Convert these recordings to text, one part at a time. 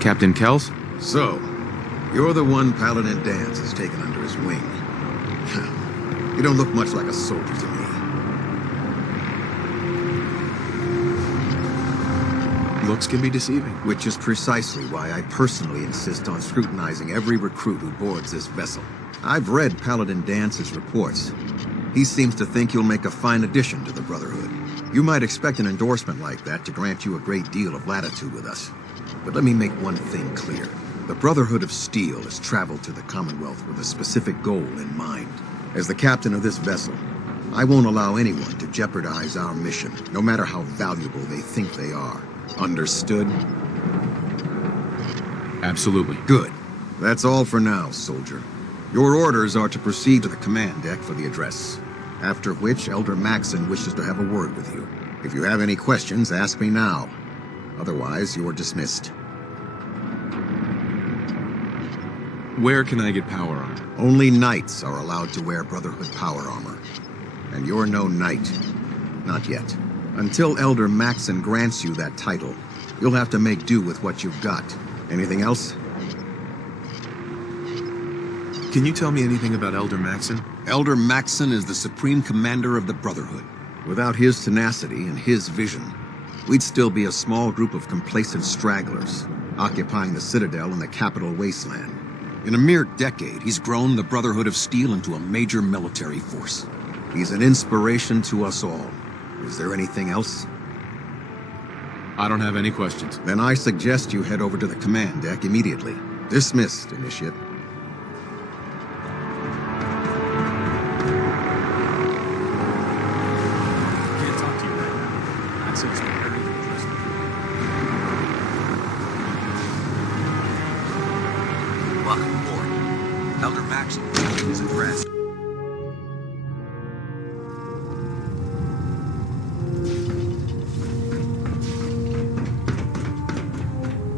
Captain Kells? So, you're the one Paladin Danse has taken under his wing. You don't look much like a soldier to me. Looks can be deceiving. Which is precisely why I personally insist on scrutinizing every recruit who boards this vessel. I've read Paladin Danse's reports. He seems to think you'll make a fine addition to the Brotherhood. You might expect an endorsement like that to grant you a great deal of latitude with us. But let me make one thing clear. The Brotherhood of Steel has traveled to the Commonwealth with a specific goal in mind. As the captain of this vessel, I won't allow anyone to jeopardize our mission, no matter how valuable they think they are. Understood? Absolutely. Good. That's all for now, soldier. Your orders are to proceed to the command deck for the address. After which, Elder Maxson wishes to have a word with you. If you have any questions, ask me now. Otherwise, you're dismissed. Where can I get power armor? Only knights are allowed to wear Brotherhood power armor. And you're no knight. Not yet. Until Elder Maxson grants you that title, you'll have to make do with what you've got. Anything else? Can you tell me anything about Elder Maxson? Elder Maxson is the Supreme Commander of the Brotherhood. Without his tenacity and his vision, we'd still be a small group of complacent stragglers, occupying the Citadel and the capital wasteland. In a mere decade, he's grown the Brotherhood of Steel into a major military force. He's an inspiration to us all. Is there anything else? I don't have any questions. Then I suggest you head over to the command deck immediately. Dismissed, Initiate. Can't talk to you right now. That seems very interesting. Welcome aboard. Elder Maxson is at rest.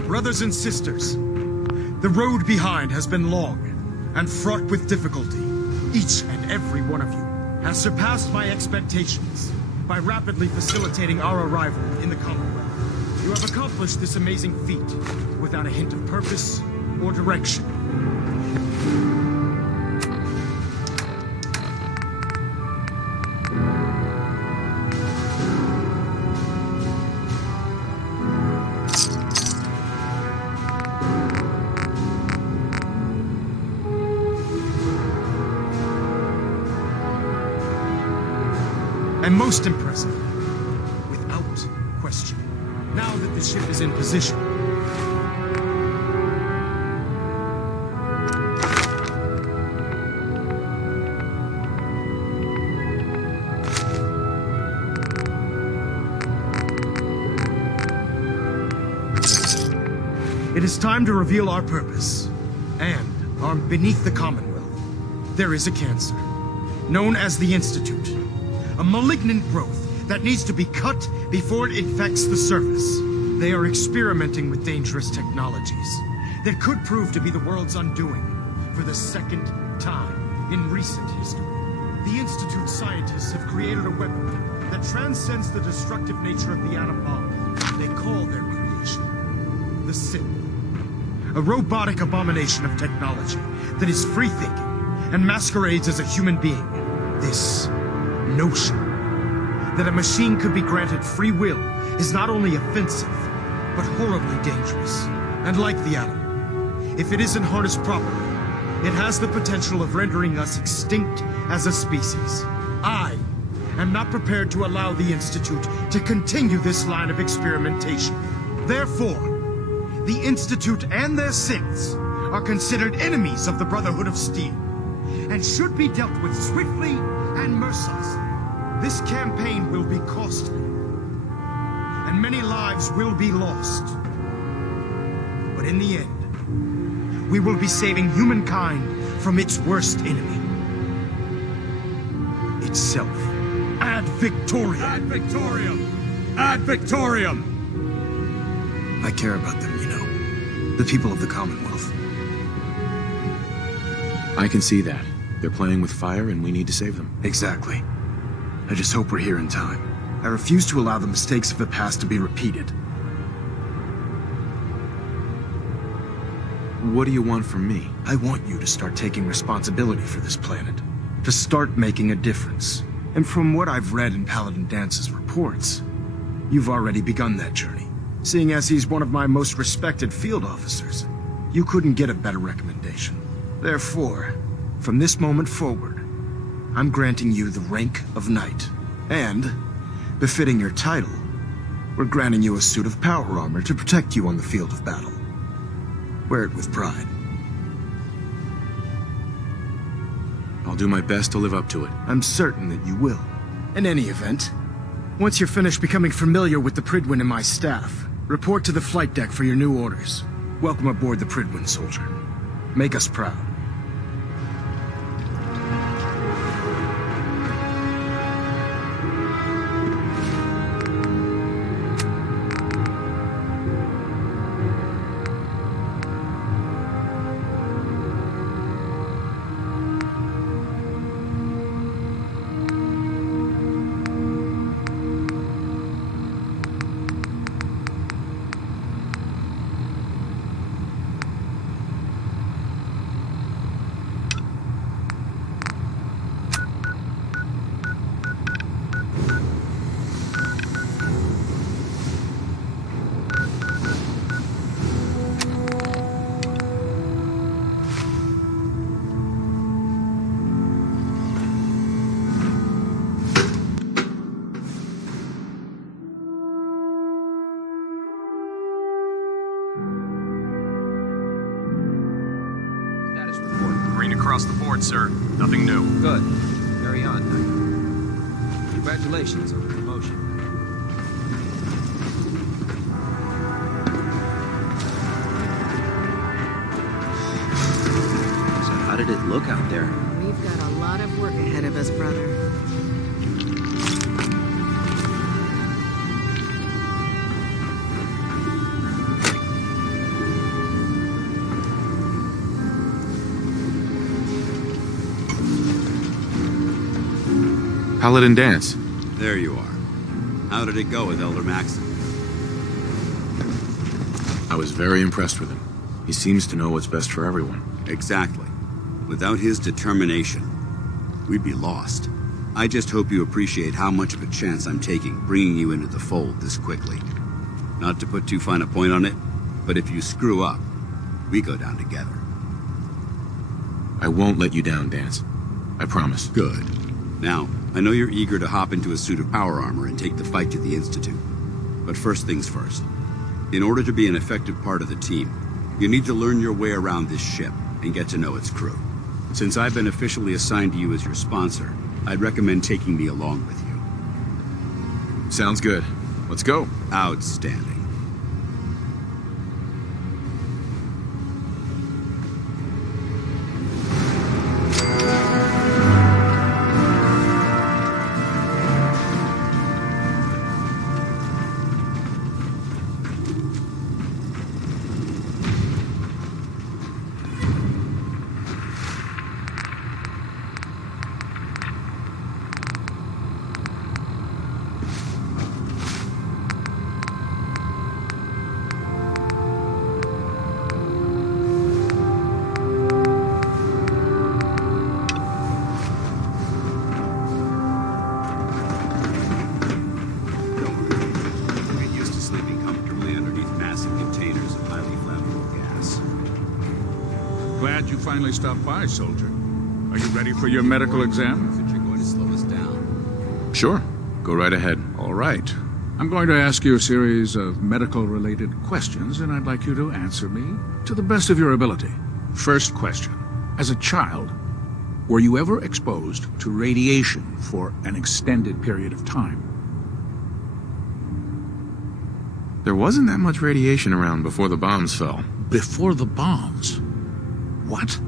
Brothers and sisters, the road behind has been long and fraught with difficulty. Each and every one of you has surpassed my expectations by rapidly facilitating our arrival in the Commonwealth. You have accomplished this amazing feat without a hint of purpose or direction. And most impressive, without question, now that the ship is in position. It is time to reveal our purpose. And, armed beneath the Commonwealth, there is a cancer, known as the Institute. A malignant growth that needs to be cut before it infects the surface. They are experimenting with dangerous technologies that could prove to be the world's undoing for the second time in recent history. The Institute scientists have created a weapon that transcends the destructive nature of the atom bomb. They call their creation the Sin. A robotic abomination of technology that is free-thinking and masquerades as a human being. This notion that a machine could be granted free will is not only offensive, but horribly dangerous. And like the atom, if it isn't harnessed properly, it has the potential of rendering us extinct as a species. I am not prepared to allow the Institute to continue this line of experimentation. Therefore, the Institute and their synths are considered enemies of the Brotherhood of Steel, and should be dealt with swiftly and mercilessly. This campaign will be costly, and many lives will be lost. But in the end, we will be saving humankind from its worst enemy. Itself. Ad Victoriam! Ad Victoriam! Ad Victoriam! I care about them, you know. The people of the Commonwealth. I can see that. They're playing with fire and we need to save them. Exactly. I just hope we're here in time. I refuse to allow the mistakes of the past to be repeated. What do you want from me? I want you to start taking responsibility for this planet. To start making a difference. And from what I've read in Paladin Dance's reports, you've already begun that journey. Seeing as he's one of my most respected field officers, you couldn't get a better recommendation. Therefore, from this moment forward, I'm granting you the rank of Knight. And, befitting your title, we're granting you a suit of power armor to protect you on the field of battle. Wear it with pride. I'll do my best to live up to it. I'm certain that you will. In any event, once you're finished becoming familiar with the Prydwen and my staff, report to the flight deck for your new orders. Welcome aboard the Prydwen, soldier. Make us proud. Status report. Green across the board, sir. Nothing new. Good. Carry on, Knight. Congratulations on the promotion. So how did it look out there? We've got a lot of work ahead of us, brother. Paladin Dance. There you are. How did it go with Elder Maxon? I was very impressed with him. He seems to know what's best for everyone. Exactly. Without his determination, we'd be lost. I just hope you appreciate how much of a chance I'm taking bringing you into the fold this quickly. Not to put too fine a point on it, but if you screw up, we go down together. I won't let you down, Dance. I promise. Good. Now, I know you're eager to hop into a suit of power armor and take the fight to the Institute. But first things first. In order to be an effective part of the team, you need to learn your way around this ship and get to know its crew. Since I've been officially assigned to you as your sponsor, I'd recommend taking me along with you. Sounds good. Let's go. Outstanding. Glad you finally stopped by, soldier. Are you ready for your medical exam? You're going to slow us down. Sure. Go right ahead. All right. I'm going to ask you a series of medical-related questions, and I'd like you to answer me to the best of your ability. First question. As a child, were you ever exposed to radiation for an extended period of time? There wasn't that much radiation around before the bombs fell. Before the bombs? What?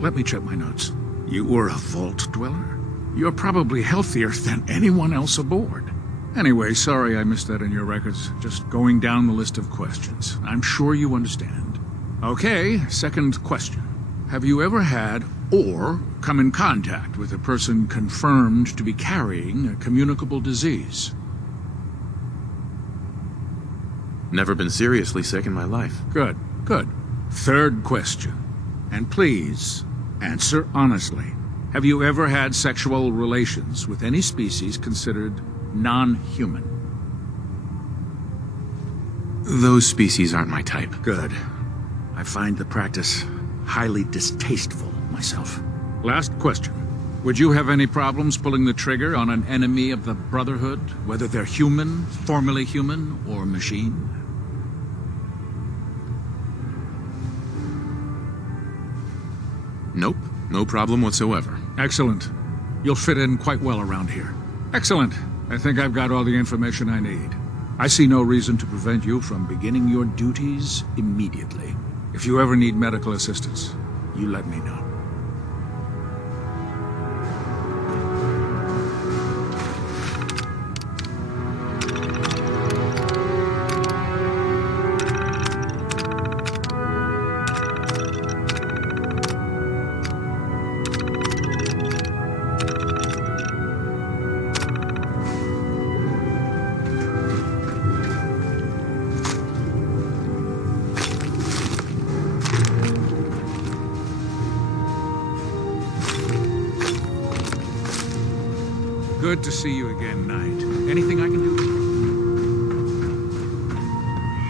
Let me check my notes. You were a vault dweller? You're probably healthier than anyone else aboard. Anyway, sorry I missed that in your records. Just going down the list of questions. I'm sure you understand. Okay, second question. Have you ever had or come in contact with a person confirmed to be carrying a communicable disease? Never been seriously sick in my life. Good, good. Third question. And please, answer honestly. Have you ever had sexual relations with any species considered non-human? Those species aren't my type. Good. I find the practice highly distasteful myself. Last question. Would you have any problems pulling the trigger on an enemy of the Brotherhood, whether they're human, formerly human, or machine? Nope, no problem whatsoever. Excellent. You'll fit in quite well around here. Excellent. I think I've got all the information I need. I see no reason to prevent you from beginning your duties immediately. If you ever need medical assistance, you let me know. Good to see you again, Knight. Anything I can do?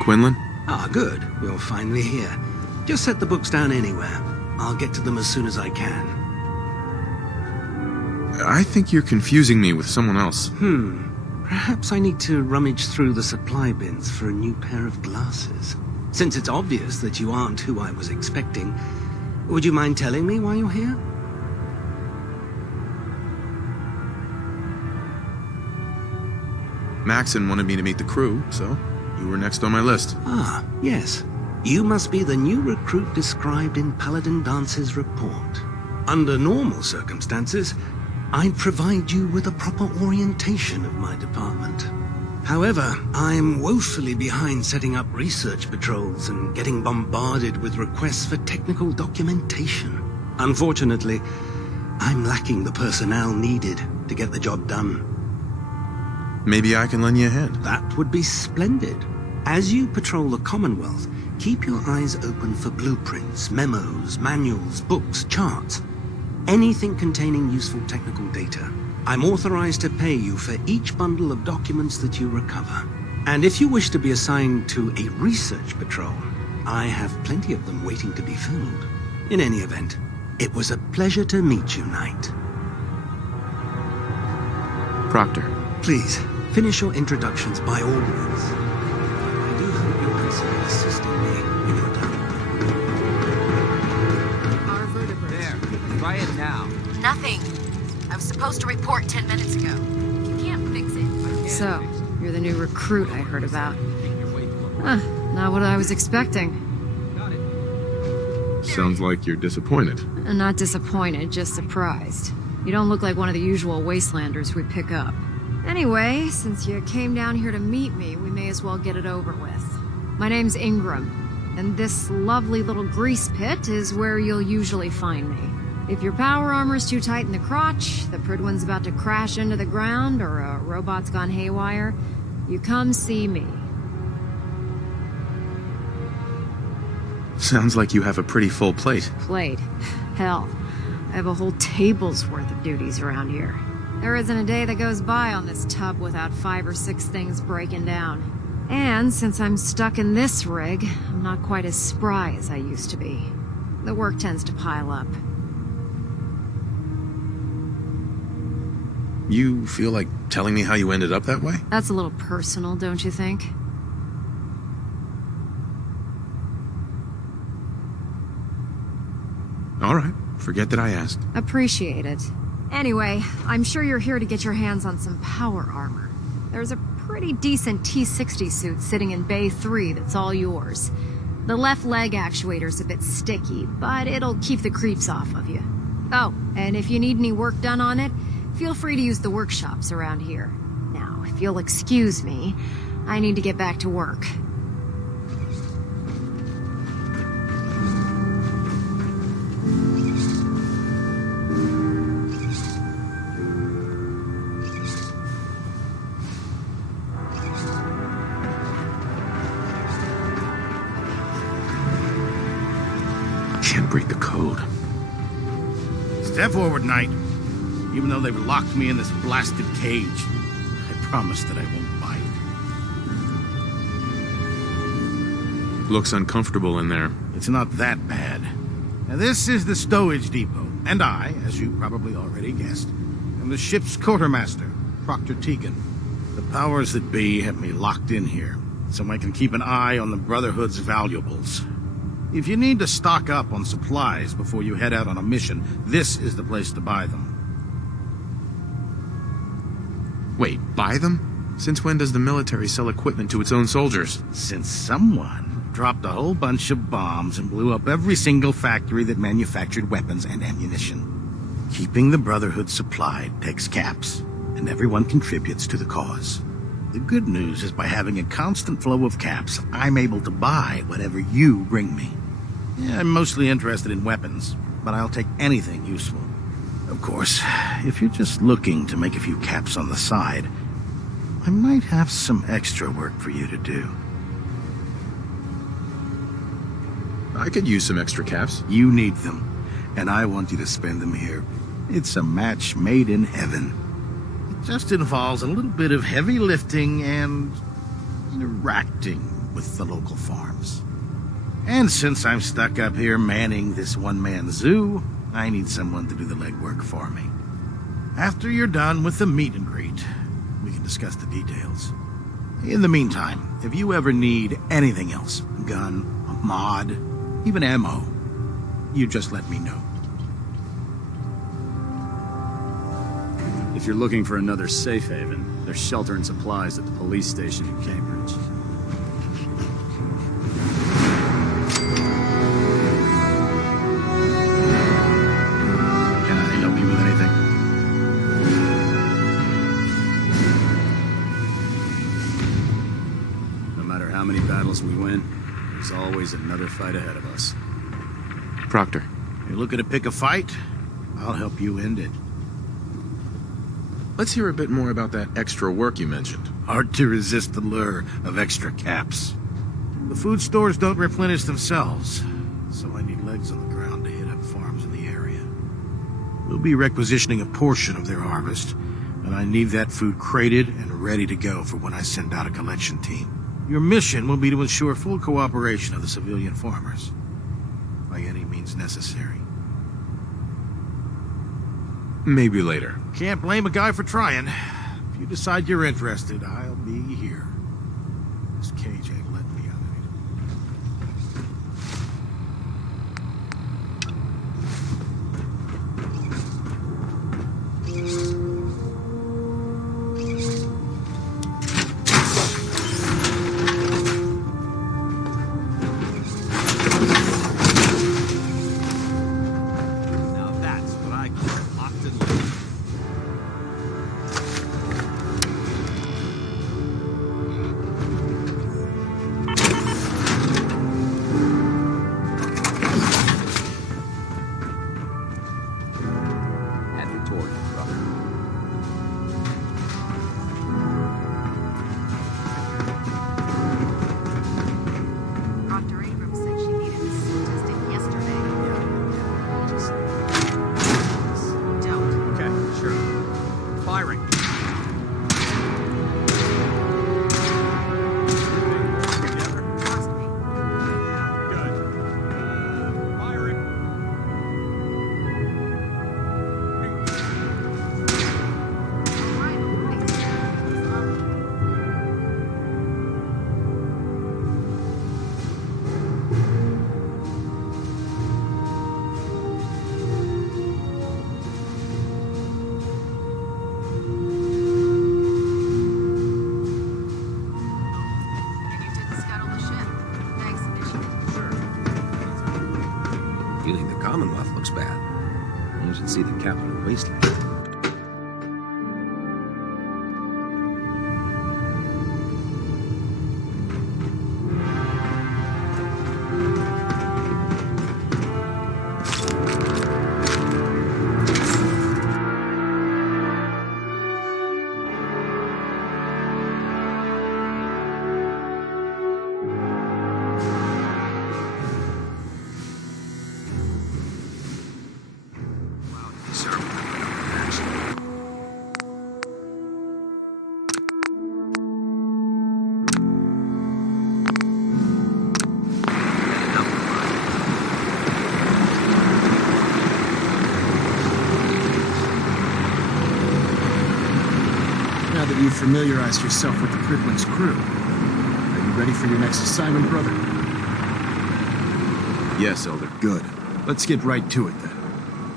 Quinlan? Ah, good. You're finally here. Just set the books down anywhere. I'll get to them as soon as I can. I think you're confusing me with someone else. Perhaps I need to rummage through the supply bins for a new pair of glasses. Since it's obvious that you aren't who I was expecting, would you mind telling me why you're here? Maxon wanted me to meet the crew, so you were next on my list. Ah, yes. You must be the new recruit described in Paladin Dance's report. Under normal circumstances, I'd provide you with a proper orientation of my department. However, I'm woefully behind setting up research patrols and getting bombarded with requests for technical documentation. Unfortunately, I'm lacking the personnel needed to get the job done. Maybe I can lend you a hand. That would be splendid. As you patrol the Commonwealth, keep your eyes open for blueprints, memos, manuals, books, charts. Anything containing useful technical data. I'm authorized to pay you for each bundle of documents that you recover. And if you wish to be assigned to a research patrol, I have plenty of them waiting to be filled. In any event, it was a pleasure to meet you, Knight. Proctor. Please, finish your introductions by all means. I do hope you'll consider assisting me when you're done. Our vertebrae. There. Try it now. Nothing. I was supposed to report 10 minutes ago. You can't fix it. So, you're the new recruit I heard about. Huh, not what I was expecting. Sounds like you're disappointed. Not disappointed, just surprised. You don't look like one of the usual wastelanders we pick up. Anyway, since you came down here to meet me, we may as well get it over with. My name's Ingram, and this lovely little grease pit is where you'll usually find me. If your power armor's too tight in the crotch, the Pridwan's about to crash into the ground, or a robot's gone haywire, you come see me. Sounds like you have a pretty full plate. Plate. Hell, I have a whole table's worth of duties around here. There isn't a day that goes by on this tub without 5 or 6 things breaking down. And since I'm stuck in this rig, I'm not quite as spry as I used to be. The work tends to pile up. You feel like telling me how you ended up that way? That's a little personal, don't you think? All right, forget that I asked. Appreciate it. Anyway, I'm sure you're here to get your hands on some power armor. There's a pretty decent T-60 suit sitting in Bay 3 that's all yours. The left leg actuator's a bit sticky, but it'll keep the creeps off of you. Oh, and if you need any work done on it, feel free to use the workshops around here. Now, if you'll excuse me, I need to get back to work. break the code. Step forward, Knight. Even though they've locked me in this blasted cage, I promise that I won't bite. Looks uncomfortable in there. It's not that bad. Now, this is the stowage depot, and I, as you probably already guessed, am the ship's quartermaster, Proctor Tegan. The powers that be have me locked in here, so I can keep an eye on the Brotherhood's valuables. If you need to stock up on supplies before you head out on a mission, this is the place to buy them. Wait, buy them? Since when does the military sell equipment to its own soldiers? Since someone dropped a whole bunch of bombs and blew up every single factory that manufactured weapons and ammunition. Keeping the Brotherhood supplied takes caps, and everyone contributes to the cause. The good news is by having a constant flow of caps, I'm able to buy whatever you bring me. Yeah, I'm mostly interested in weapons, but I'll take anything useful. Of course, if you're just looking to make a few caps on the side, I might have some extra work for you to do. I could use some extra caps. You need them, and I want you to spend them here. It's a match made in heaven. It just involves a little bit of heavy lifting and interacting with the local farms. And since I'm stuck up here manning this one-man zoo, I need someone to do the legwork for me. After you're done with the meet and greet, we can discuss the details. In the meantime, if you ever need anything else, a gun, a mod, even ammo, you just let me know. If you're looking for another safe haven, there's shelter and supplies at the police station in Cambridge. Can I help you with anything? No matter how many battles we win, there's always another fight ahead of us. Proctor. You're looking to pick a fight? I'll help you end it. Let's hear a bit more about that extra work you mentioned. Hard to resist the lure of extra caps. The food stores don't replenish themselves, so I need legs on the ground to hit up farms in the area. We'll be requisitioning a portion of their harvest, and I need that food crated and ready to go for when I send out a collection team. Your mission will be to ensure full cooperation of the civilian farmers, by any means necessary. Maybe later. Can't blame a guy for trying. If you decide you're interested, I'll be here. This cage ain't letting me out of it. Now that's what I call locked and loaded. Heading toward it, brother. Dr. Abrams said she needed a statistic yesterday. Don't. Okay, sure. Firing. Together. Trust me. Good. Firing. Right, right. And you didn't scuttle the ship. Thanks, Initiative. You think the Commonwealth looks bad? You should see the Capital Wasteland. that you've familiarized yourself with the Criplin's crew. Are you ready for your next assignment, brother? Yes, Elder. Good. Let's get right to it then.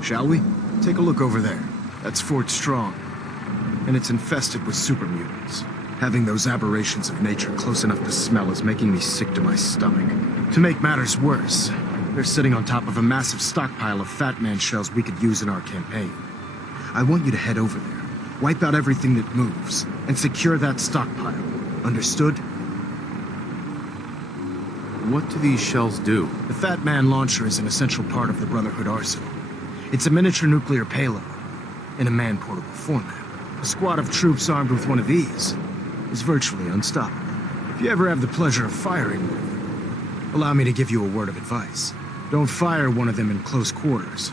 Shall we? Take a look over there. That's Fort Strong. And it's infested with super mutants. Having those aberrations of nature close enough to smell is making me sick to my stomach. To make matters worse, they're sitting on top of a massive stockpile of Fat Man shells we could use in our campaign. I want you to head over there, wipe out everything that moves, and secure that stockpile. Understood? What do these shells do? The Fat Man launcher is an essential part of the Brotherhood arsenal. It's a miniature nuclear payload, in a man-portable format. A squad of troops armed with one of these is virtually unstoppable. If you ever have the pleasure of firing one, allow me to give you a word of advice. Don't fire one of them in close quarters.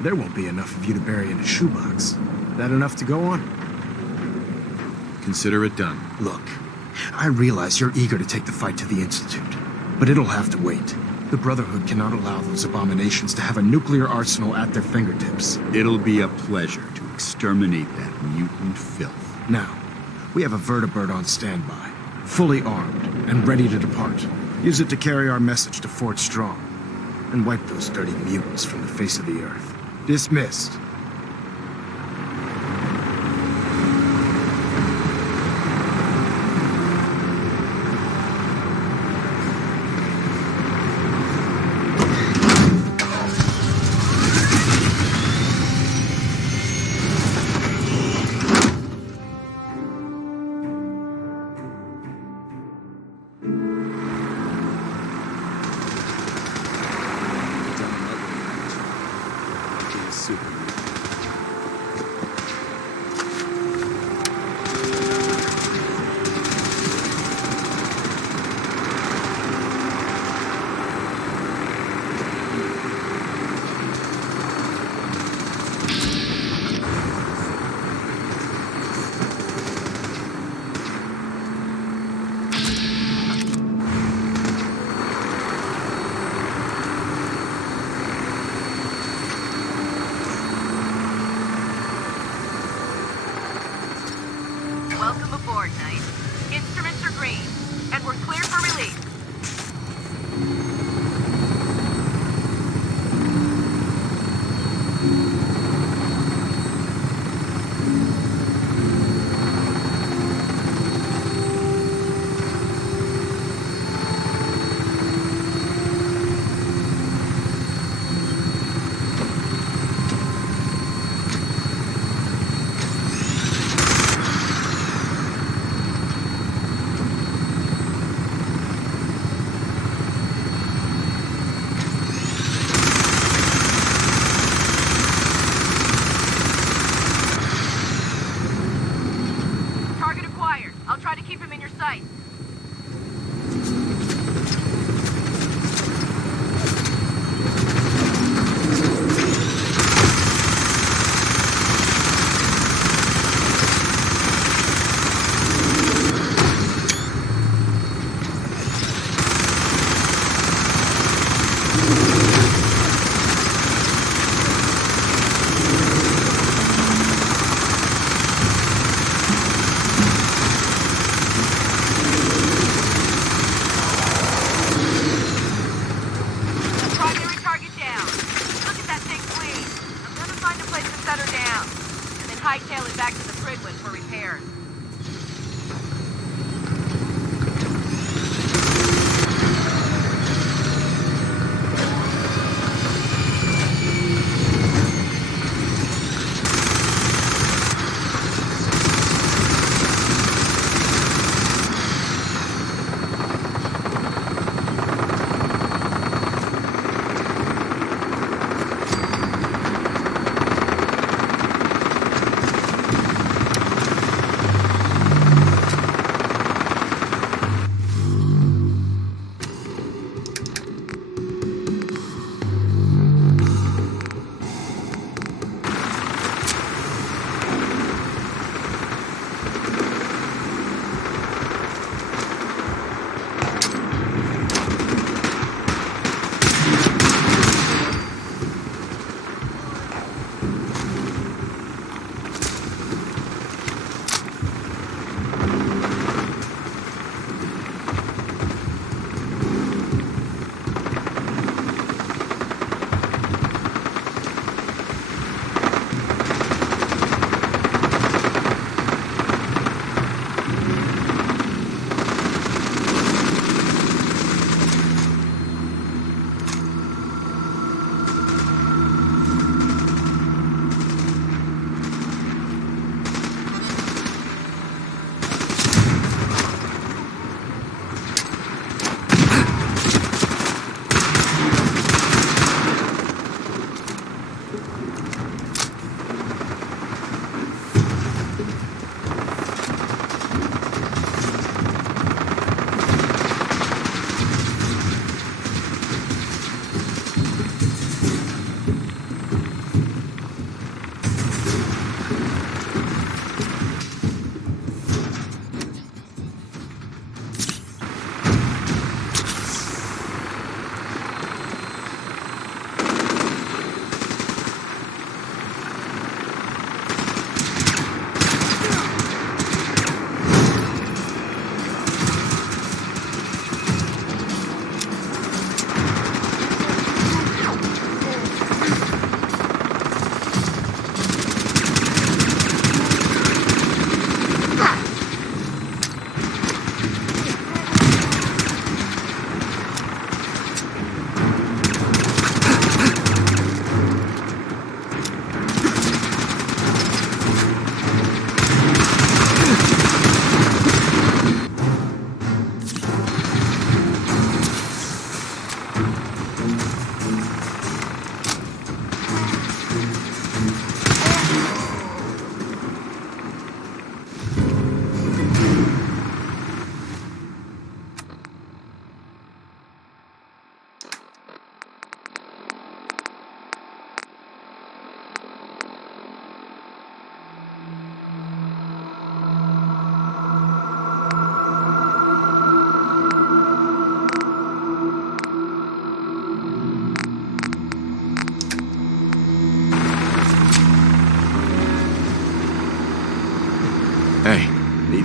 There won't be enough of you to bury in a shoebox. That enough to go on? Consider it done. Look, I realize you're eager to take the fight to the Institute, but it'll have to wait. The Brotherhood cannot allow those abominations to have a nuclear arsenal at their fingertips. It'll be a pleasure to exterminate that mutant filth. Now, we have a vertibird on standby, fully armed and ready to depart. Use it to carry our message to Fort Strong, and wipe those dirty mutants from the face of the earth. Dismissed. Welcome aboard, Knight. Instruments are green, and we're cleared for release. Target acquired. I'll try to keep him in your sight.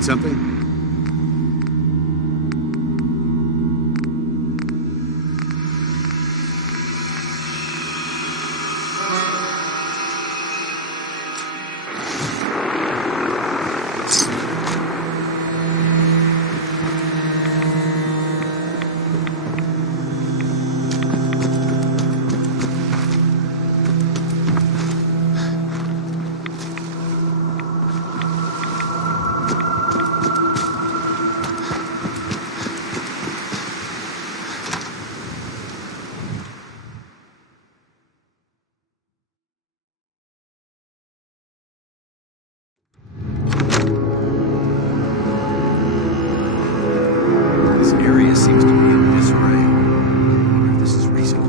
Need something? This area seems to be in disarray. I wonder if this is recent.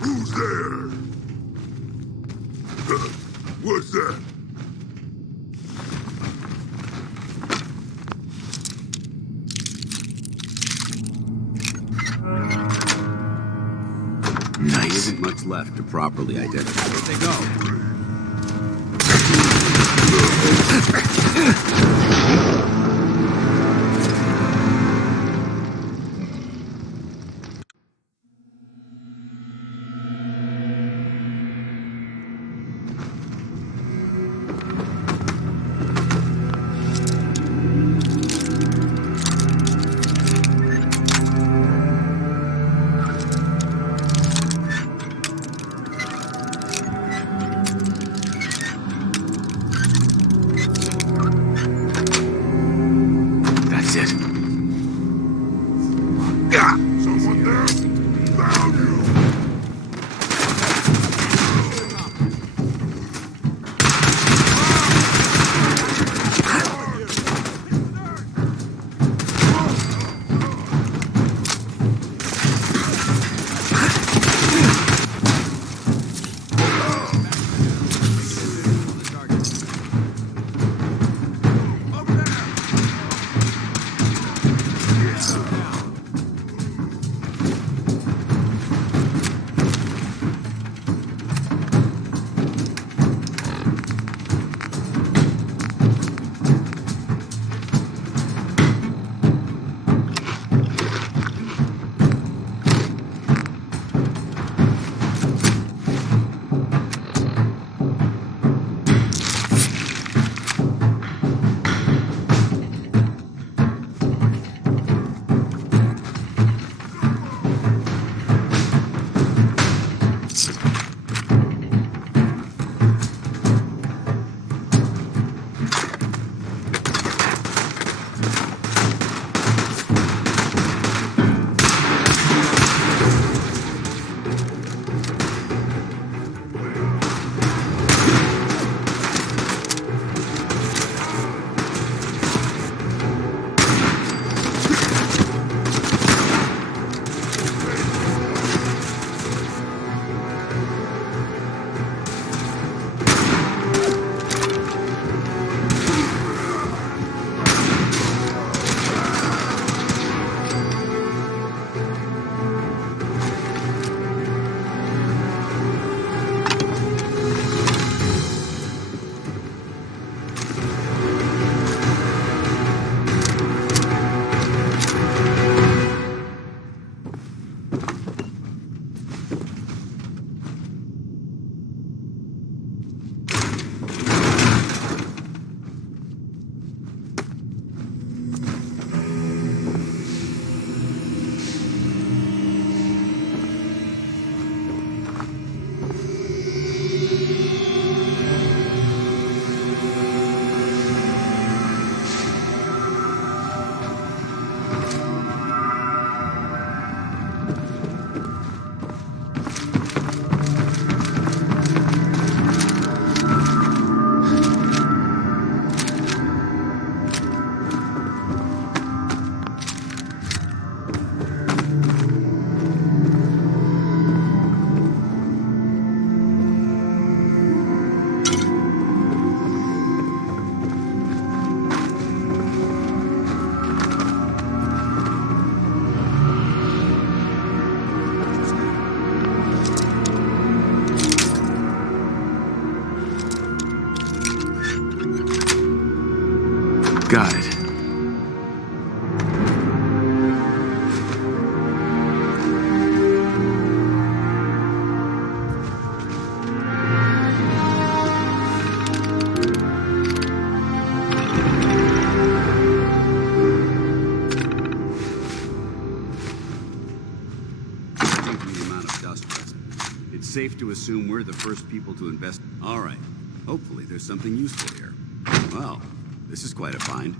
Who's there? What's that? There isn't much left to properly identify. Where'd they go? Got it. Judging from the amount of dust present, it's safe to assume we're the first people to invest. All right. Hopefully there's something useful here. Well, this is quite a find.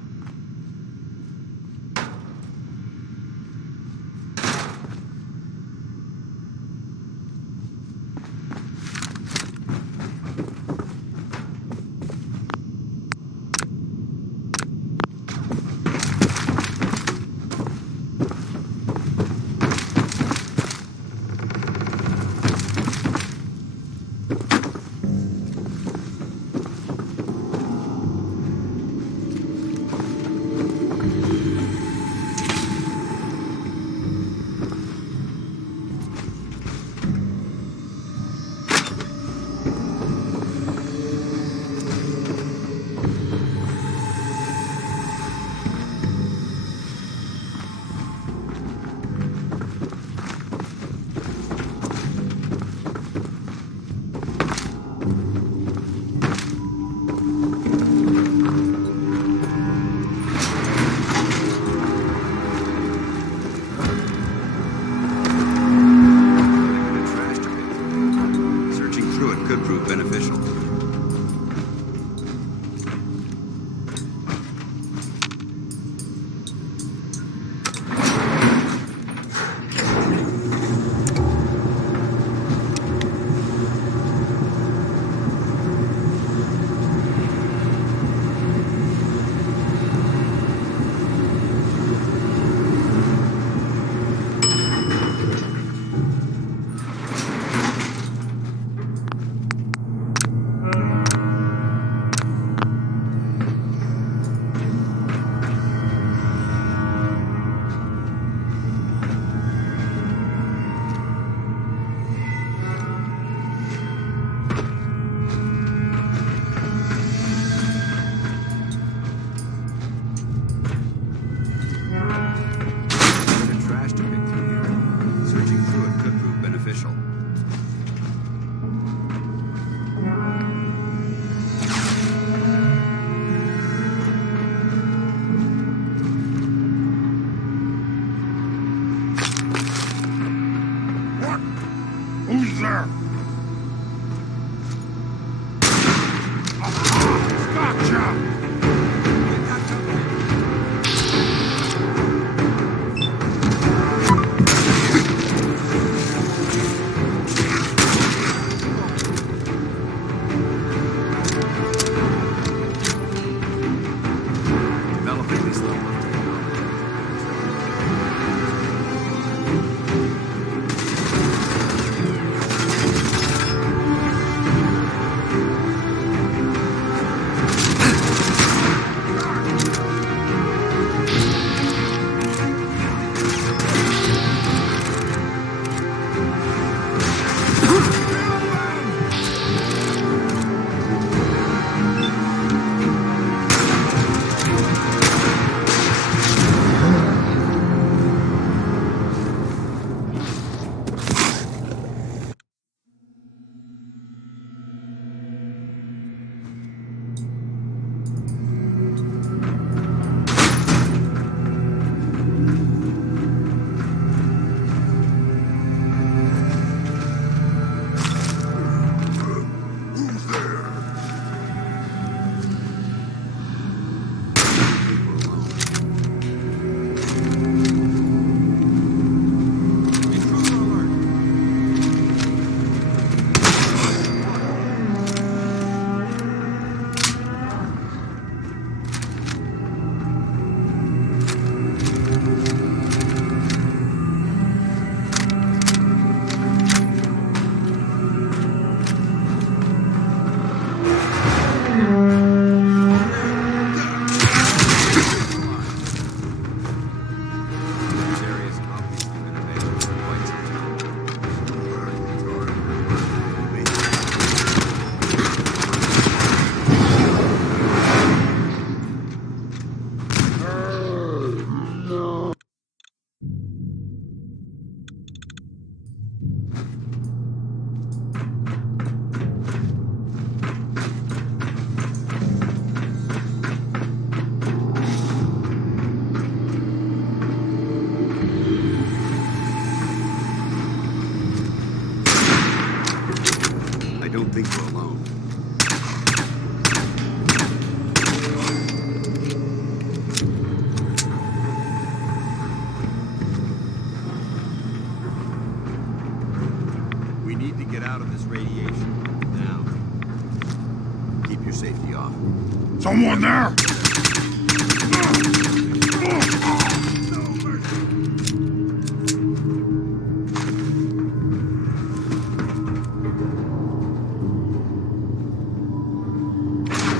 Someone there!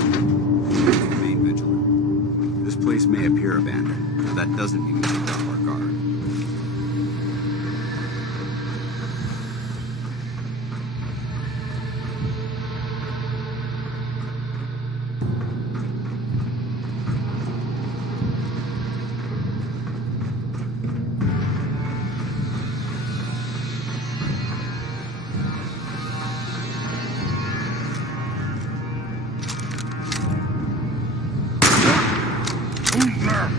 Remain vigilant. This place may appear abandoned, but that doesn't mean we should drop our guard. Who's there?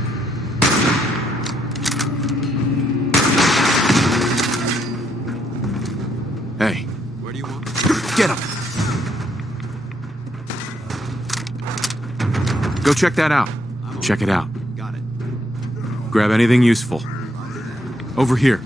Hey, Where do you want? get him! Go check that out. Check it out. Got it. Grab anything useful. Over here.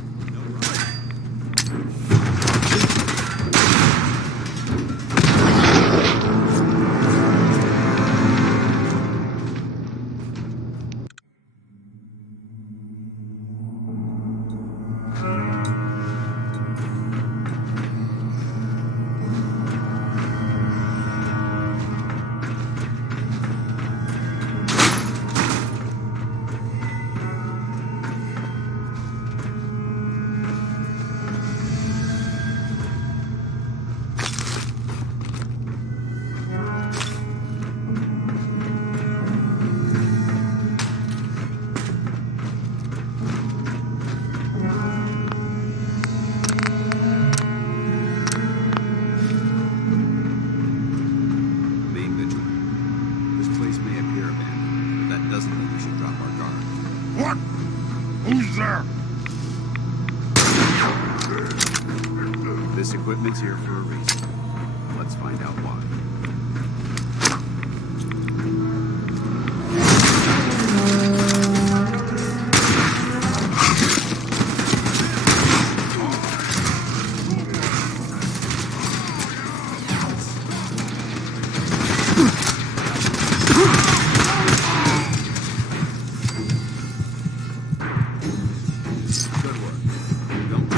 Remain vigilant. This place may appear abandoned, but that doesn't mean we should drop our guard. What? Who's there? This equipment's here for a reason. Let's find out why. Good work. Don't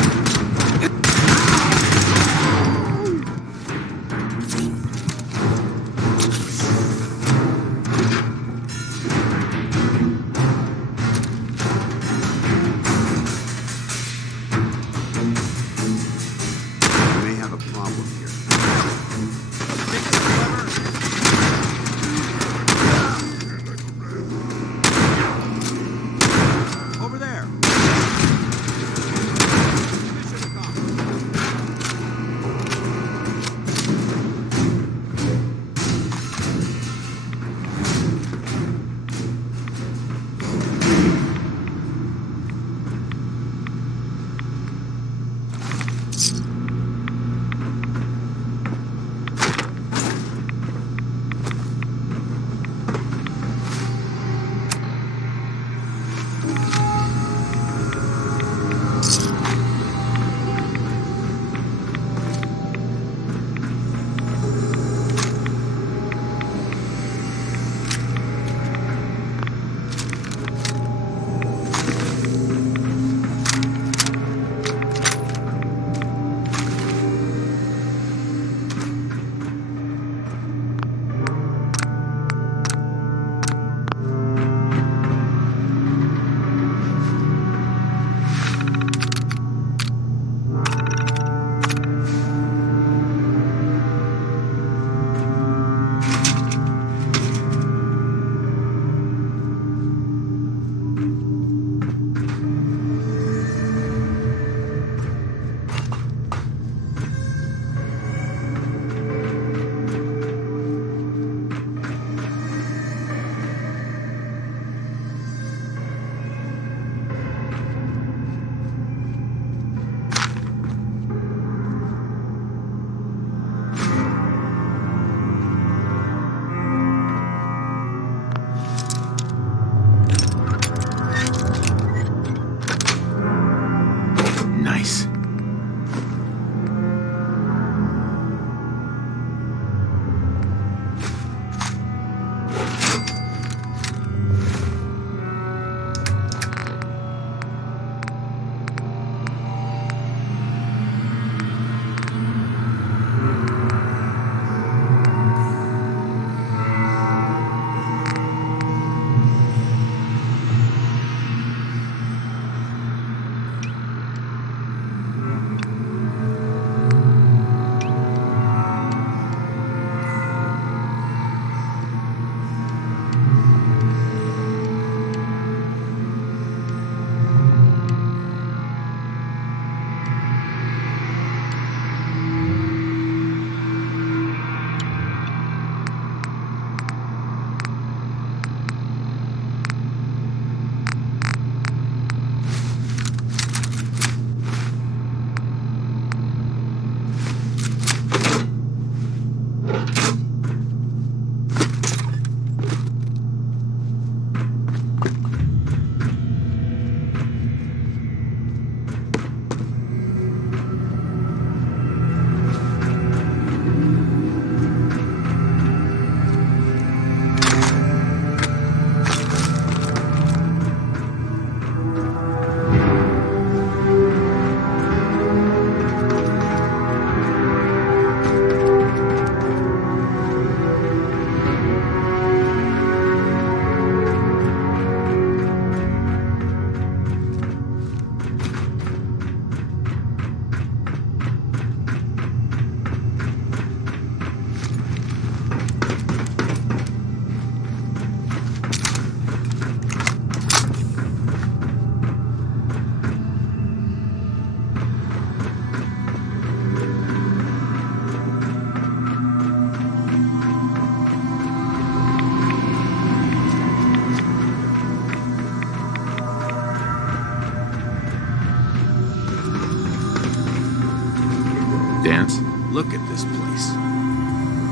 chance. Look at this place.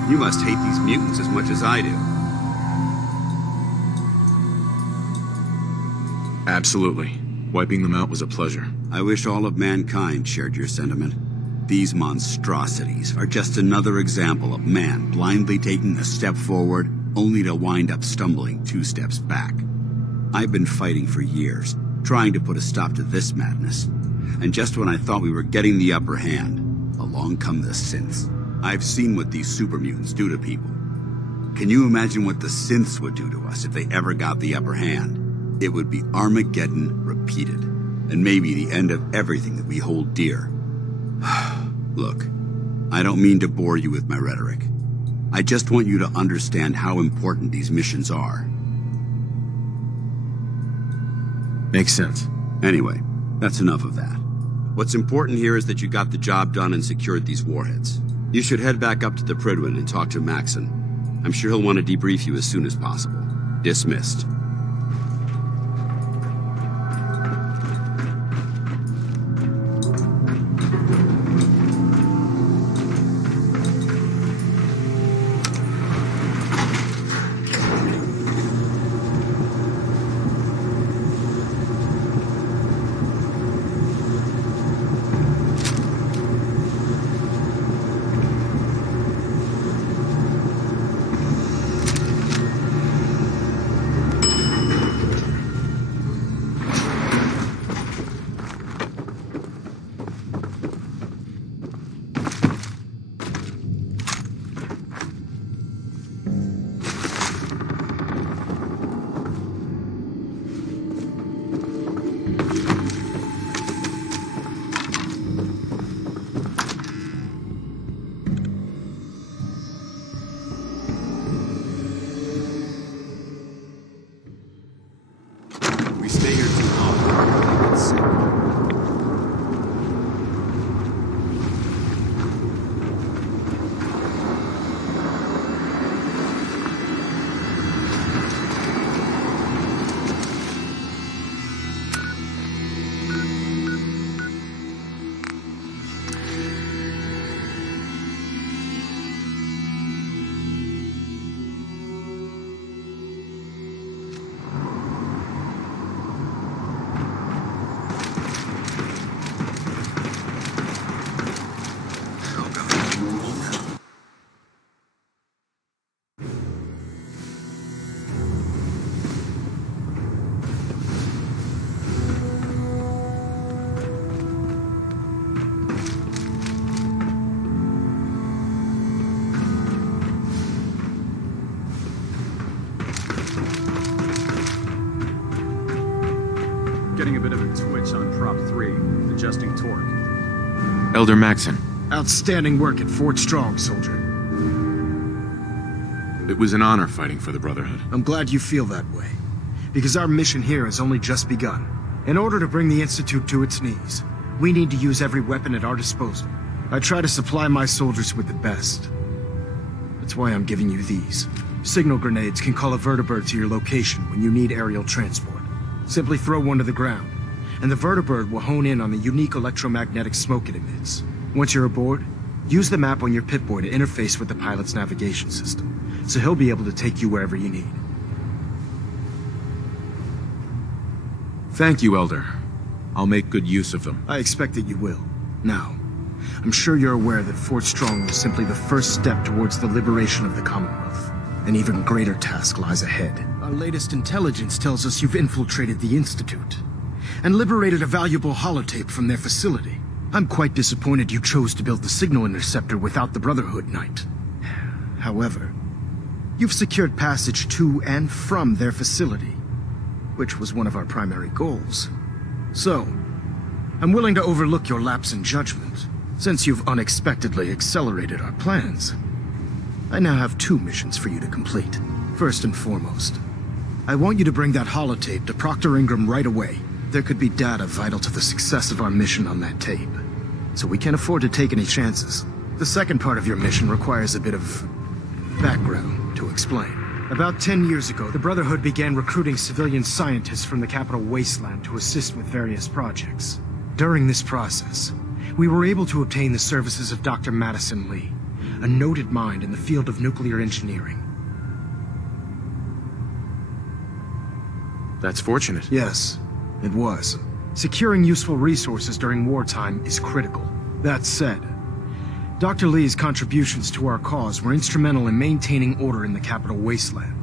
You must hate these mutants as much as I do. Absolutely. Wiping them out was a pleasure. I wish all of mankind shared your sentiment. These monstrosities are just another example of man blindly taking a step forward, only to wind up stumbling 2 steps back. I've been fighting for years, trying to put a stop to this madness. And just when I thought we were getting the upper hand, along come the synths. I've seen what these super mutants do to people. Can you imagine what the synths would do to us if they ever got the upper hand? It would be Armageddon repeated, and maybe the end of everything that we hold dear. Look, I don't mean to bore you with my rhetoric. I just want you to understand how important these missions are. Makes sense. Anyway, that's enough of that. What's important here is that you got the job done and secured these warheads. You should head back up to the Prydwen and talk to Maxon. I'm sure he'll want to debrief you as soon as possible. Dismissed. Getting a bit of a twitch on Prop 3, adjusting torque. Elder Maxon, Outstanding work at Fort Strong, soldier. it was an honor fighting for the Brotherhood. I'm glad you feel that way, because our mission here has only just begun. In order to bring the Institute to its knees, we need to use every weapon at our disposal. I try to supply my soldiers with the best. That's why I'm giving you these. Signal grenades can call a vertibird to your location when you need aerial transport. Simply throw one to the ground, and the vertibird will hone in on the unique electromagnetic smoke it emits. Once you're aboard, use the map on your Pip-Boy to interface with the pilot's navigation system, so he'll be able to take you wherever you need. Thank you, Elder. I'll make good use of them. I expect that you will. Now, I'm sure you're aware that Fort Strong was simply the first step towards the liberation of the Commonwealth. An even greater task lies ahead. Our latest intelligence tells us you've infiltrated the Institute and liberated a valuable holotape from their facility. I'm quite disappointed you chose to build the signal interceptor without the Brotherhood Knight. However, you've secured passage to and from their facility, which was one of our primary goals. So, I'm willing to overlook your lapse in judgment, since you've unexpectedly accelerated our plans. I now have 2 missions for you to complete. First and foremost, I want you to bring that holotape to Proctor Ingram right away. There could be data vital to the success of our mission on that tape, so we can't afford to take any chances. The second part of your mission requires a bit of background to explain. About 10 years ago, the Brotherhood began recruiting civilian scientists from the capital wasteland to assist with various projects. During this process, we were able to obtain the services of Dr. Madison Lee, a noted mind in the field of nuclear engineering. That's fortunate. Yes, it was. Securing useful resources during wartime is critical. That said, Dr. Lee's contributions to our cause were instrumental in maintaining order in the capital wasteland.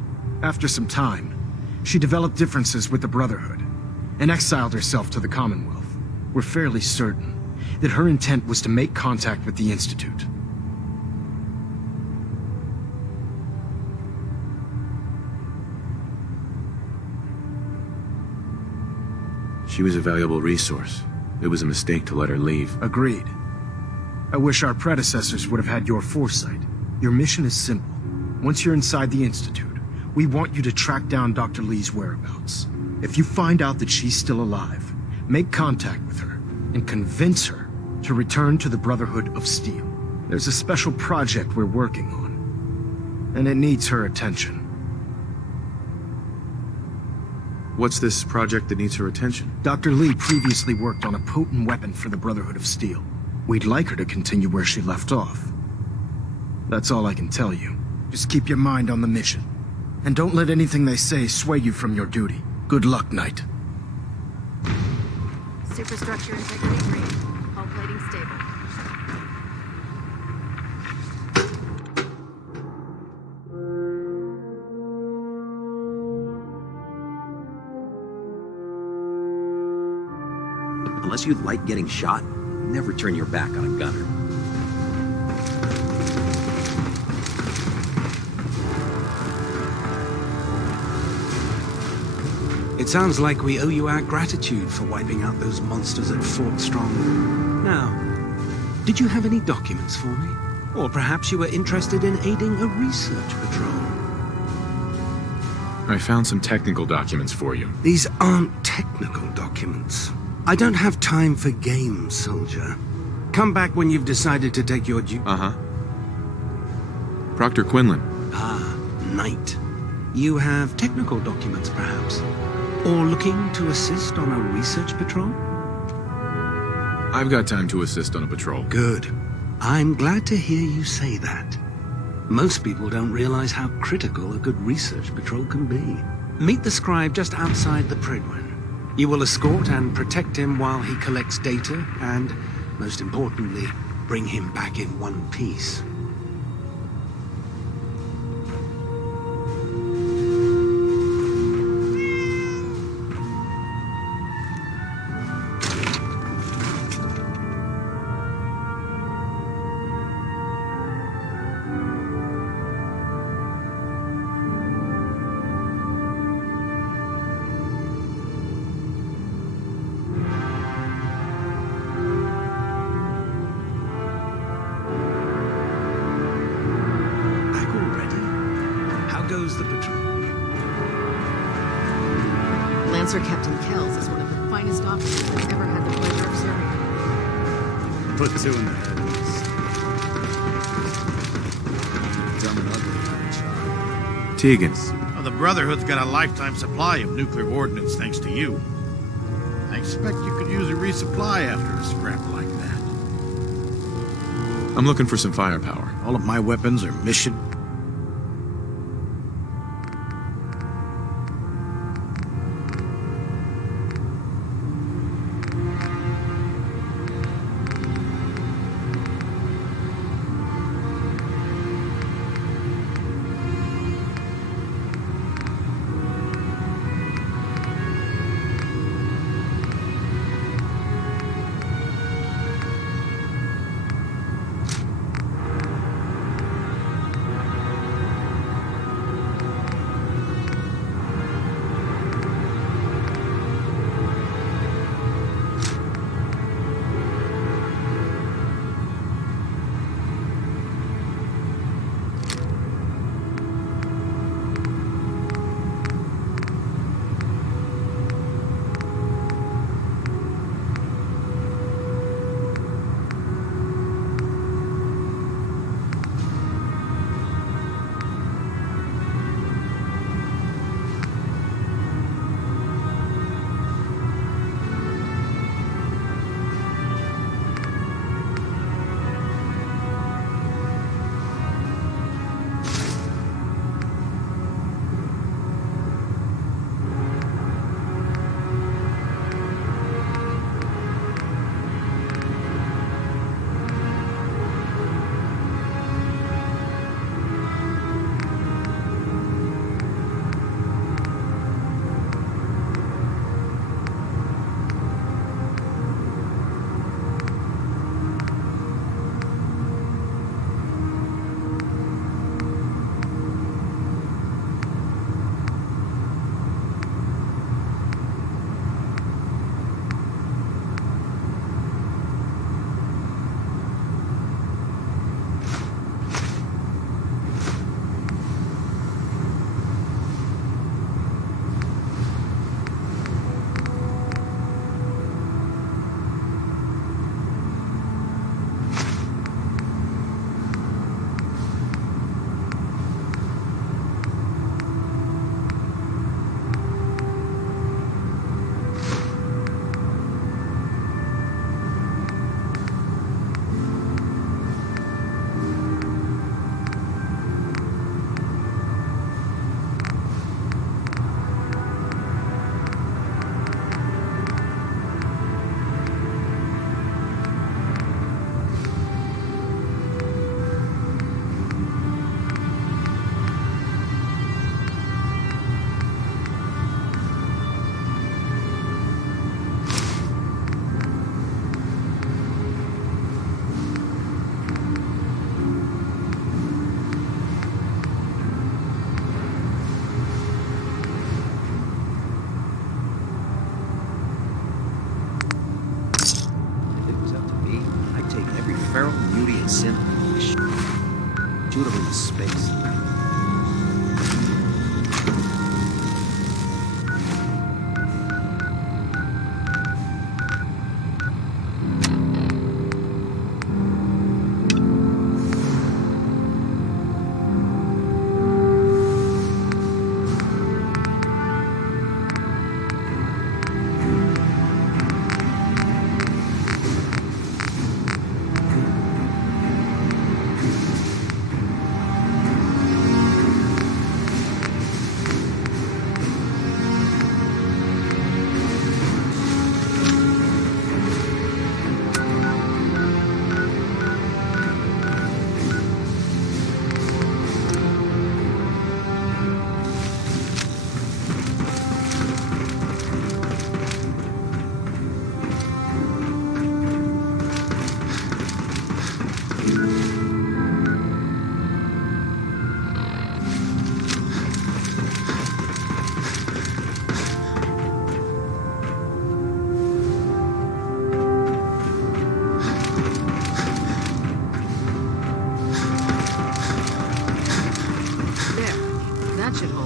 After some time, she developed differences with the Brotherhood and exiled herself to the Commonwealth. We're fairly certain that her intent was to make contact with the Institute. She was a valuable resource. It was a mistake to let her leave. Agreed. I wish our predecessors would have had your foresight. Your mission is simple. Once you're inside the Institute, we want you to track down Dr. Lee's whereabouts. If you find out that she's still alive, make contact with her and convince her to return to the Brotherhood of Steel. There's a special project we're working on, and it needs her attention. What's this project that needs her attention? Dr. Lee previously worked on a potent weapon for the Brotherhood of Steel. We'd like her to continue where she left off. That's all I can tell you. Just keep your mind on the mission. And don't let anything they say sway you from your duty. Good luck, Knight. Superstructure integrity green. Hull plating stable. Unless you like getting shot, never turn your back on a gunner. It sounds like we owe you our gratitude for wiping out those monsters at Fort Strong. Now, did you have any documents for me? Or perhaps you were interested in aiding a research patrol? I found some technical documents for you. These aren't technical documents. I don't have time for games, soldier. Come back when you've decided to take your duty. Uh-huh. Proctor Quinlan. Ah, Knight. You have technical documents, perhaps? Or looking to assist on a research patrol? I've got time to assist on a patrol. Good. I'm glad to hear you say that. Most people don't realize how critical a good research patrol can be. Meet the scribe just outside the Prydwen. You will escort and protect him while he collects data, and, most importantly, bring him back in one piece. The patrol. Lancer Captain Kells is one of the finest officers I've ever had the pleasure of serving. Put two in the head. Dumb and ugly kind of shot. Tegan. Well, the Brotherhood's got a lifetime supply of nuclear ordnance thanks to you. I expect you could use a resupply after a scrap like that. I'm looking for some firepower. All of my weapons are mission.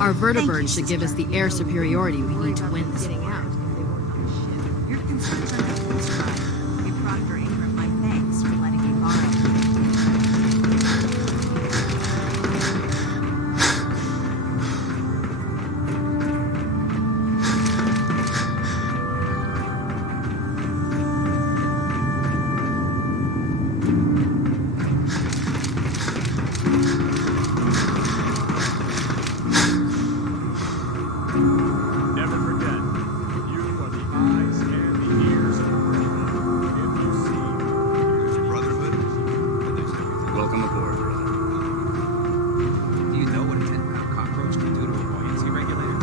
Our vertibird should give us the air superiority we need to win this war. Your concerns are justified. Give Proctor Ingram my thanks for letting me borrow. Never forget, you are the eyes and the ears of the Brotherhood. If you see Brotherhood? Welcome aboard, brother. Do you know what a 10-pound cockroach can do to a buoyancy regulator?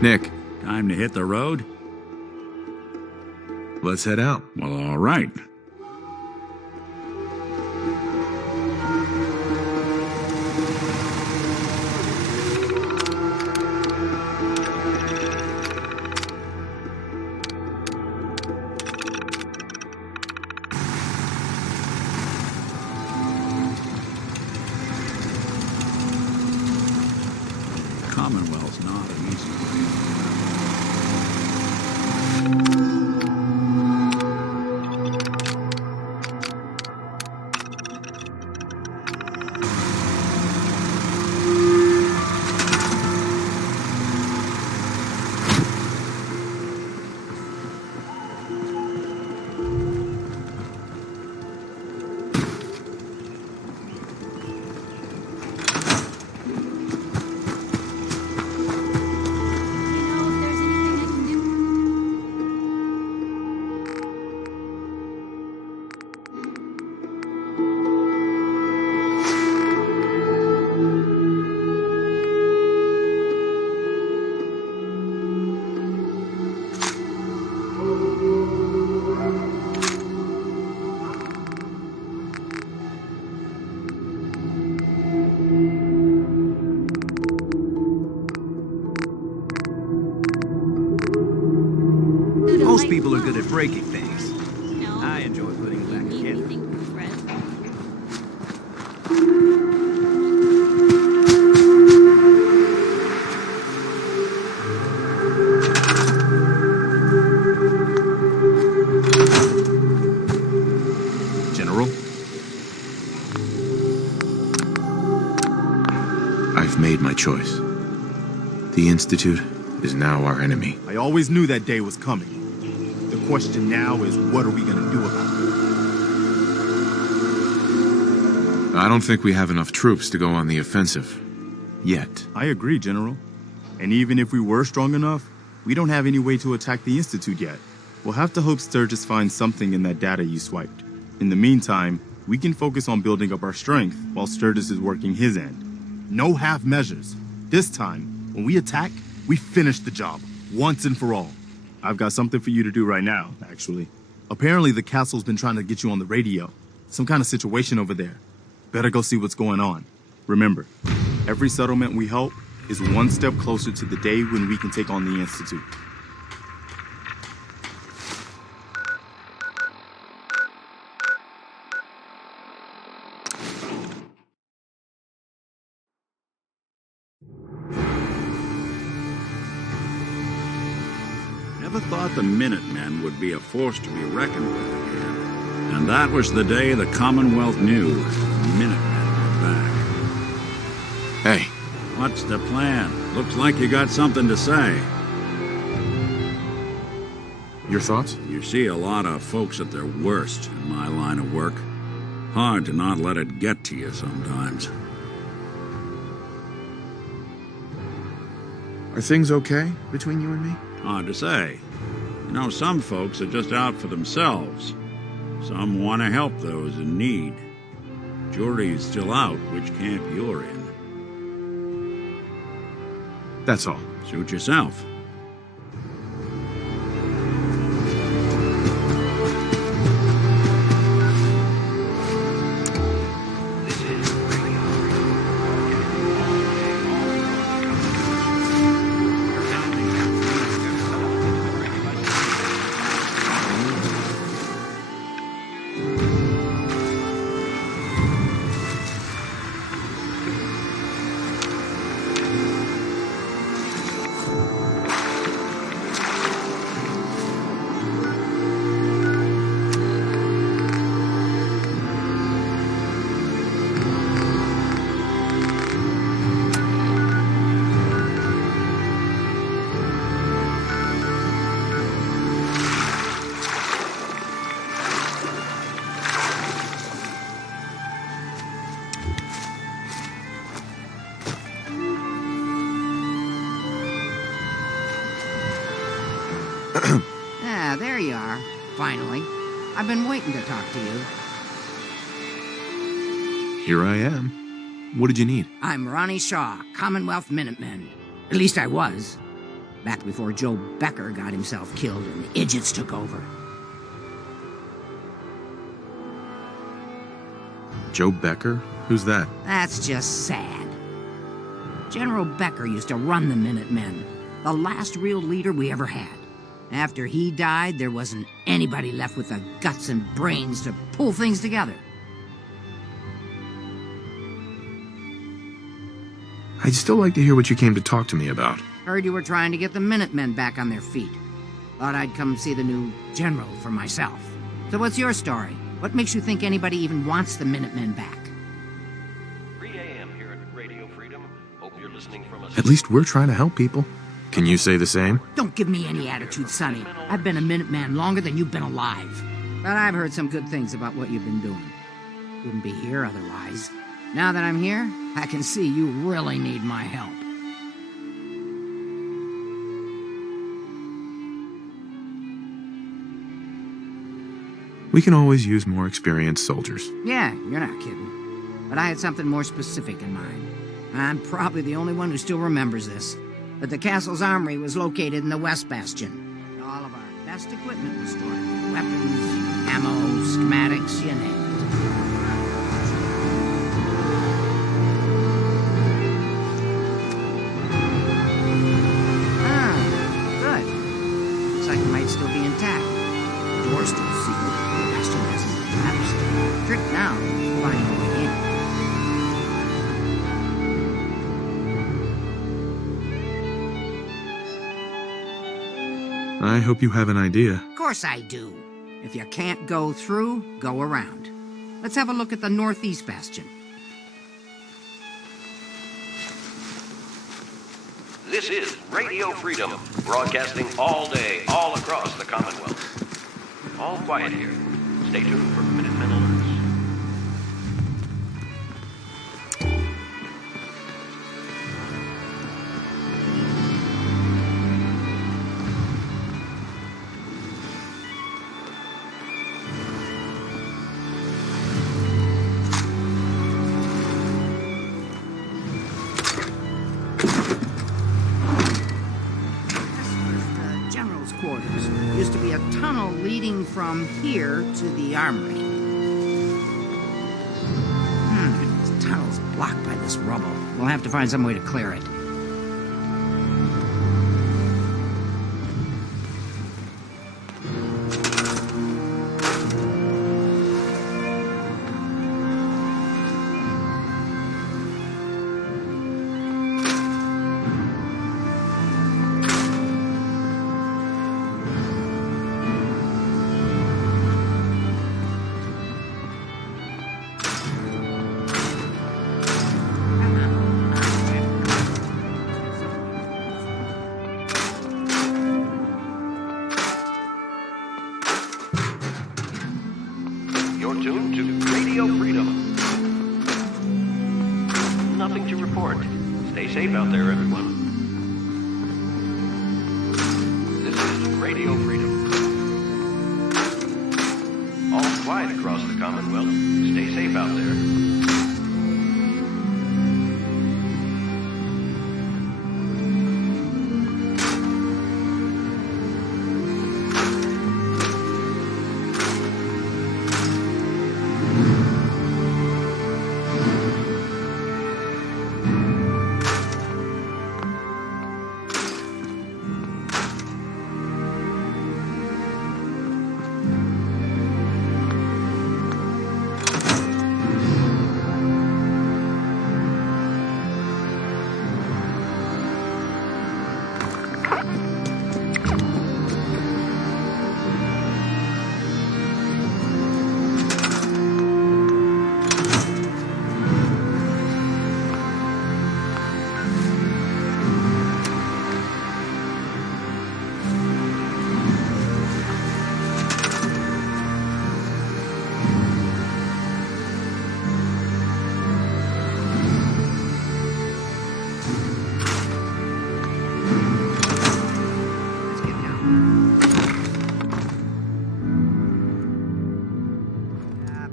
Nick, Time to hit the road? let's head out. Well, all right. Commonwealth's not an easy place. Most people are good at breaking things. I enjoy putting it back together. General? I've made my choice. The Institute is now our enemy. I always knew that day was coming. The question now is, what are we gonna do about it? I don't think we have enough troops to go on the offensive. Yet. I agree, General. And even if we were strong enough, we don't have any way to attack the Institute yet. We'll have to hope Sturgis finds something in that data you swiped. In the meantime, we can focus on building up our strength while Sturgis is working his end. No half measures. This time, when we attack, we finish the job, once and for all. I've got something for you to do right now, actually. Apparently the castle's been trying to get you on the radio. Some kind of situation over there. Better go see what's going on. Remember, every settlement we help is one step closer to the day when we can take on the Institute. Never thought the Minutemen would be a force to be reckoned with again. And that was the day the Commonwealth knew the Minutemen were back. Hey. What's the plan? Looks like you got something to say. Your thoughts? You see a lot of folks at their worst in my line of work. Hard to not let it get to you sometimes. Are things okay between you and me? Hard to say. You know, some folks are just out for themselves. Some want to help those in need. Jury's still out which camp you're in. That's all. Suit yourself. Ah, there you are. Finally. I've been waiting to talk to you. Here I am. What did you need? I'm Ronnie Shaw, Commonwealth Minutemen. At least I was. Back before Joe Becker got himself killed and the idiots took over. Joe Becker? Who's that? That's just sad. General Becker used to run the Minutemen. The last real leader we ever had. After he died, there wasn't anybody left with the guts and brains to pull things together. I'd still like to hear what you came to talk to me about. Heard you were trying to get the Minutemen back on their feet. Thought I'd come see the new general for myself. So what's your story? What makes you think anybody even wants the Minutemen back? 3 a.m. here at Radio Freedom. Hope you're listening from a... At least we're trying to help people. Can you say the same? Don't give me any attitude, Sonny. I've been a Minuteman longer than you've been alive. But I've heard some good things about what you've been doing. Wouldn't be here otherwise. Now that I'm here, I can see you really need my help. We can always use more experienced soldiers. Yeah, you're not kidding. But I had something more specific in mind. I'm probably the only one who still remembers this. But the castle's armory was located in the West Bastion. All of our best equipment was stored there. Weapons, ammo, schematics, you name it. Ah, good. Looks like it might still be intact. The door's still sealed. The bastion hasn't collapsed. Trick now is finding a way in. I hope you have an idea. Of course I do. If you can't go through, go around. Let's have a look at the Northeast Bastion. This is Radio Freedom, broadcasting all day, all across the Commonwealth. All quiet here. Stay tuned for Minutemen alerts. Used to be a tunnel leading from here to the armory. This tunnel's blocked by this rubble. We'll have to find some way to clear it. You're tuned to Radio Freedom. Nothing to report. Stay safe out there, everyone. This is Radio Freedom. All quiet across the Commonwealth. Stay safe out there.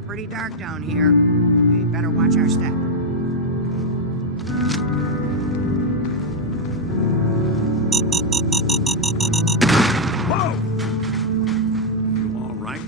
Pretty dark down here. We better watch our step. Whoa! You all right?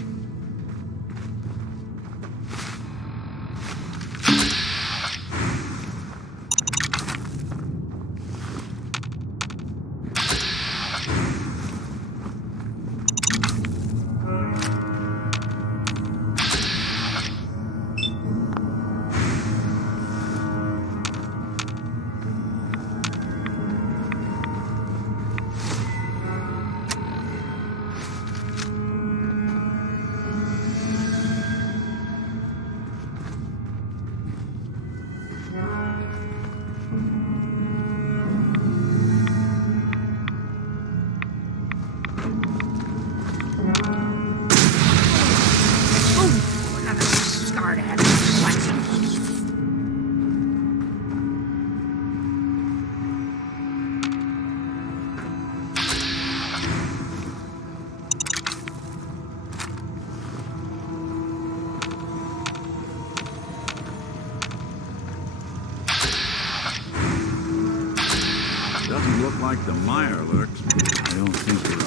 Doesn't look like the mire lurks. I don't think we're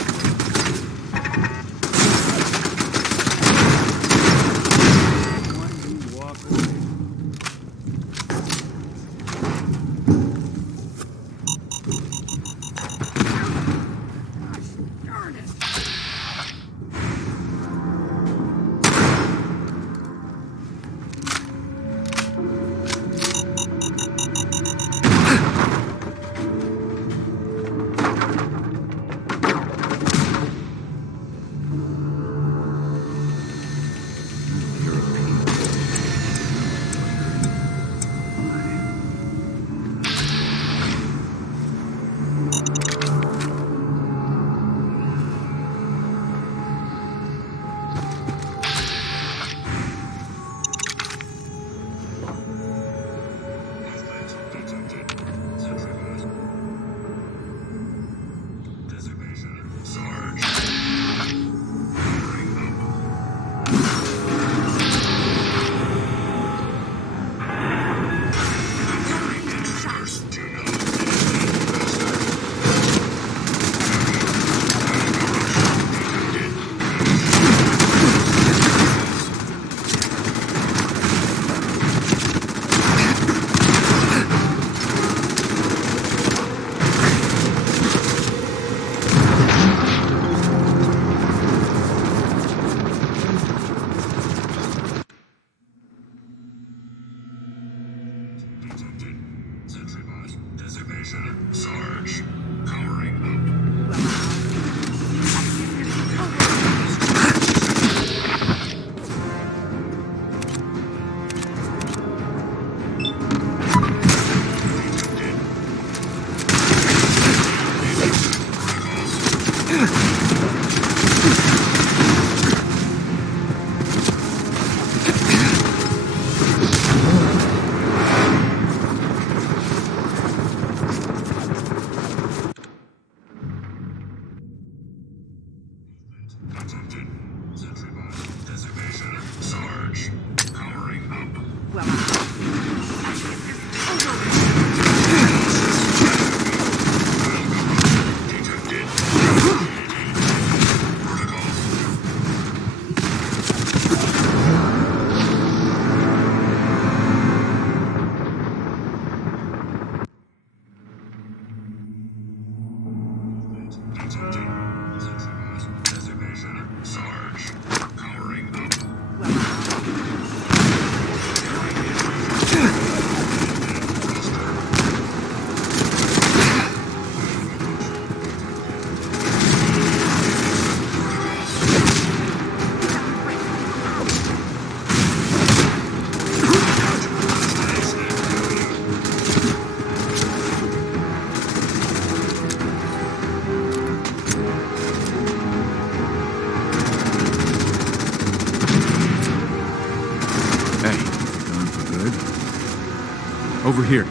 Over here.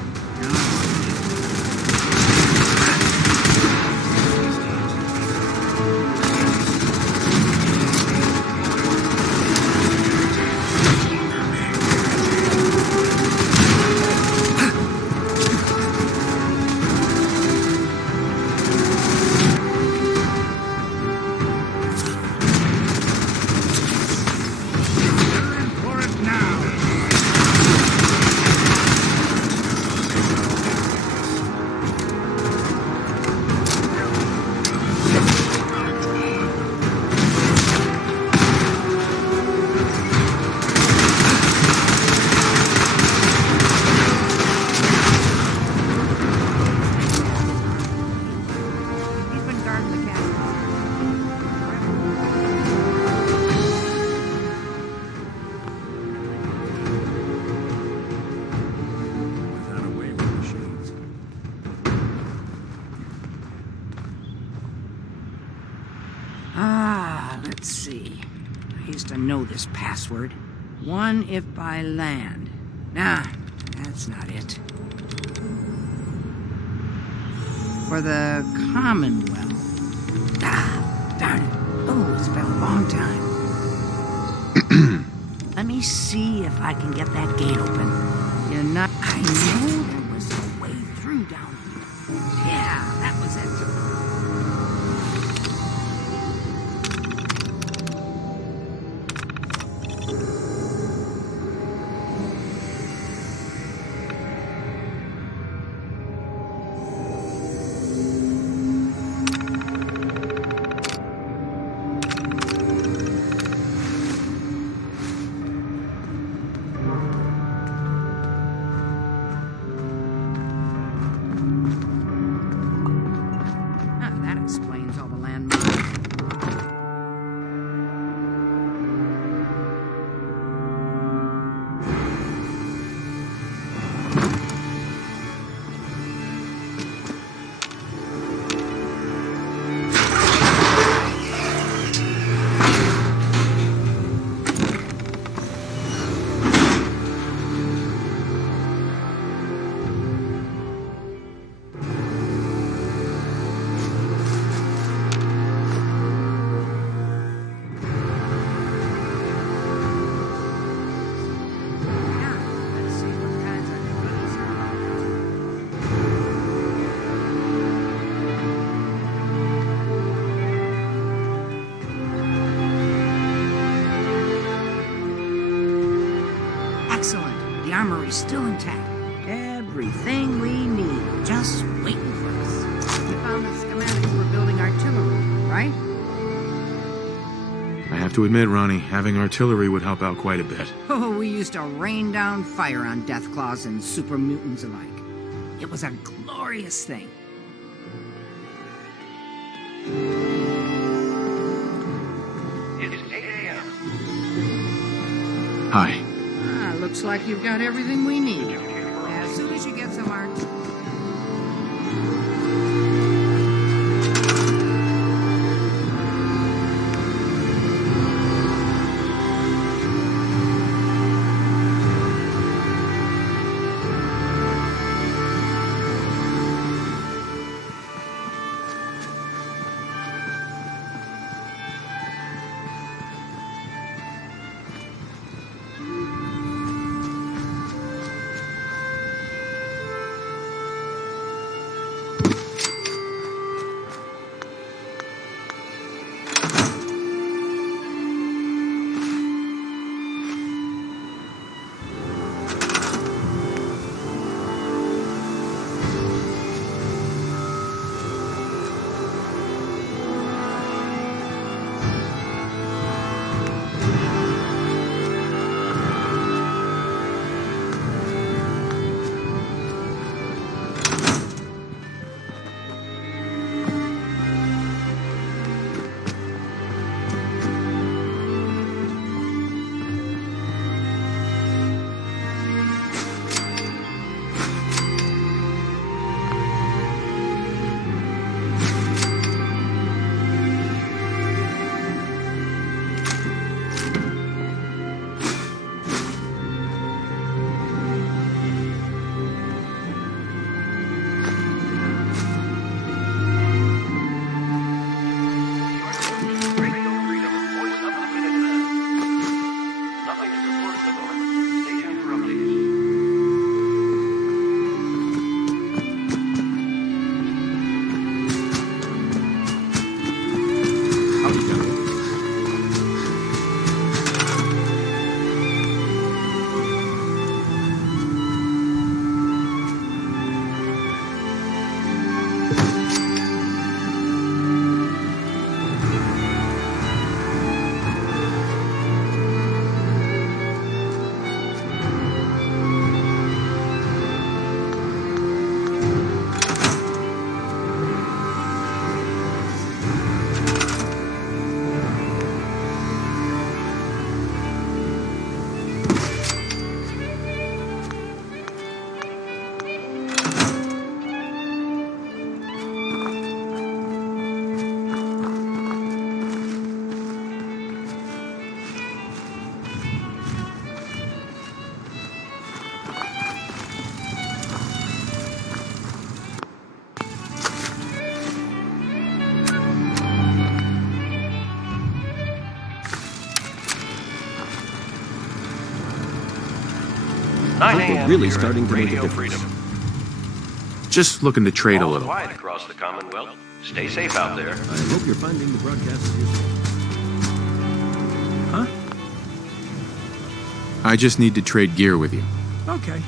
Let's see. I used to know this password. One if by land. Nah, that's not it. For the Commonwealth. Ah, darn it. Oh, it's been a long time. Let me see if I can get that gate open. You're not... I know there was a way through down here. Yeah, that was it. armory's still intact. Everything we need, just waiting for us. You found the schematics for building artillery, right? I have to admit, Ronnie, having artillery would help out quite a bit. Oh, we used to rain down fire on Deathclaws and super mutants alike. It was a glorious thing. It's 8 a.m. Hi. Looks like you've got everything we need. As soon as you get some art. We're really starting to make a difference. Just looking to trade a All little. quiet across the Commonwealth. Stay safe out there. I hope you're finding the broadcast useful. Huh? I just need to trade gear with you. Okay.